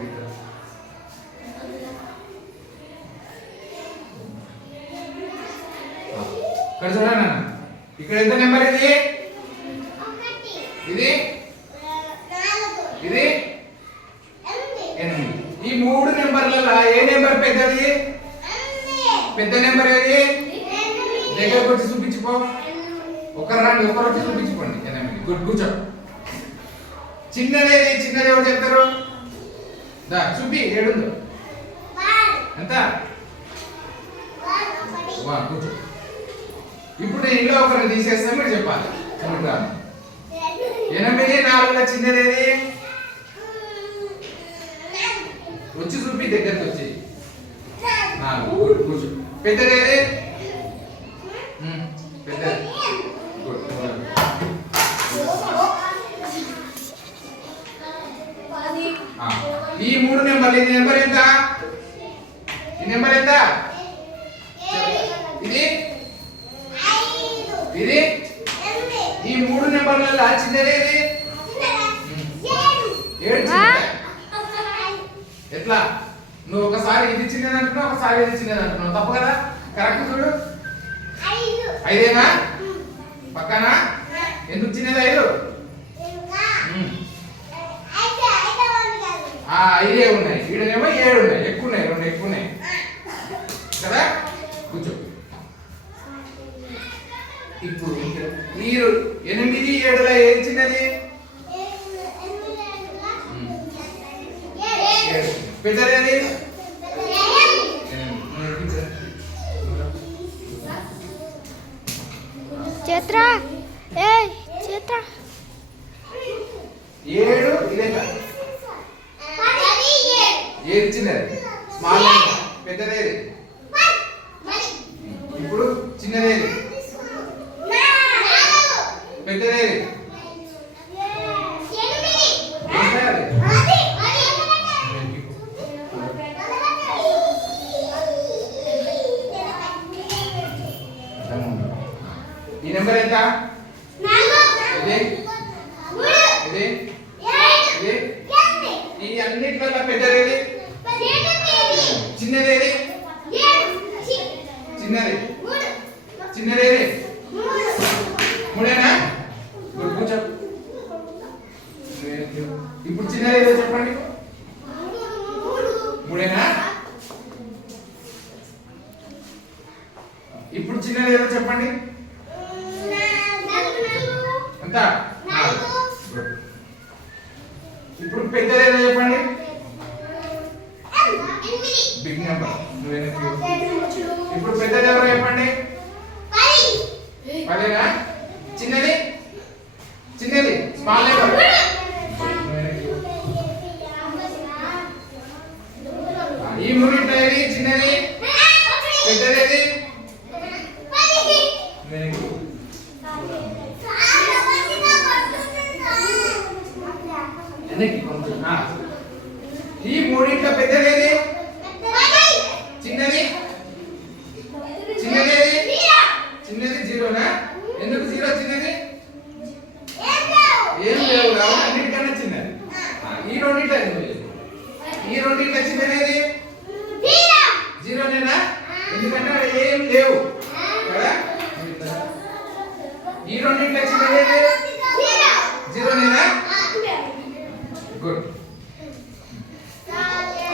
ఇక్కడ చూడండి అన్న, ఇక్కడ ఎంత నెంబర్ ఇది? ఇది ఇది 8. ఈ 3 నెంబర్లలో ఏ నెంబర్ పెద్దది? పెద్ద నెంబర్ ఏది? దగ్గరకు వచ్చి చూపించుకో. ఒకరు వచ్చి చూపించుకోండి. 8. గుడ్, కూర్చో. చిన్నది ఎవరు చెప్తారు? దా చూపి, 7 ఉందో ఎంత? 1. కూర్చో. ఇప్పుడు నేను ఇంట్లో ఒకరిని తీసేస్తే మీరు చెప్పాలి. 8 4 చిన్నదేది? వచ్చి చూపి, దగ్గరికి వచ్చి 4. గుడ్, కూర్చో. పెద్దదేది? పెద్దది. గుడ్. ఈ 3 నెంబర్లు, ఇది నెంబర్ ఎంత? ఈ నెంబర్ ఎంత? ఇది ఇది ఈ 3 నెంబర్లలో చిన్నదేది? 7. ఎట్లా? నువ్వు ఒకసారి ఇది చిన్నది అంటున్నావు, ఒకసారి ఇది చిన్నది అంటున్నావు. తప్పు కదా? కరెక్ట్ చూడు. 5ఏనా? పక్కన ఎందుకు చిన్నది? 5 5 ఉన్నాయి. ఈడనేమో 7 ఉన్నాయి. ఎక్కువ ఉన్నాయి, 2 ఎక్కువ ఉన్నాయి కదా? కూర్చో. ఇప్పుడు ఈ 8 7లో ఏది చిన్నది? 7. పెద్దది? చిత్ర 7 ఇదేక ఏది చిన్నది? Small number. పెద్దదేది? ఇప్పుడు చిన్నదేది? పెద్దదేది? ఈ నెంబర్ ఎంత? ఇది ఇది ఇది ఈ అన్నిట్లలో పెద్దదేది? చిన్నదేది? చిన్నది చిన్నదేది? 3ఏనా? కూర్చో. ఇప్పుడు చిన్నదేదో చెప్పండి. 3ఏనా? ఇప్పుడు చిన్నదేదో చెప్పండి. ఎంత? 4. ఇప్పుడు పెద్దదేదో చెప్పండి. Big number. ఇప్పుడు పెద్దది ఎవరో చెప్పండి. 10ఏనా? చిన్నది? చిన్నది స్మాల్ నెంబర్. ఈ 3 ఏది చిన్నది? పెద్దదేది? ఈ 3 పెద్దదేది? చిన్నది? చిన్నదేది? చిన్నది 0నా? ఎందుకు 0 చిన్నది? ఏం లేవు. అన్నిటికన్నా చిన్నది. ఈ 2 చిన్నదేది?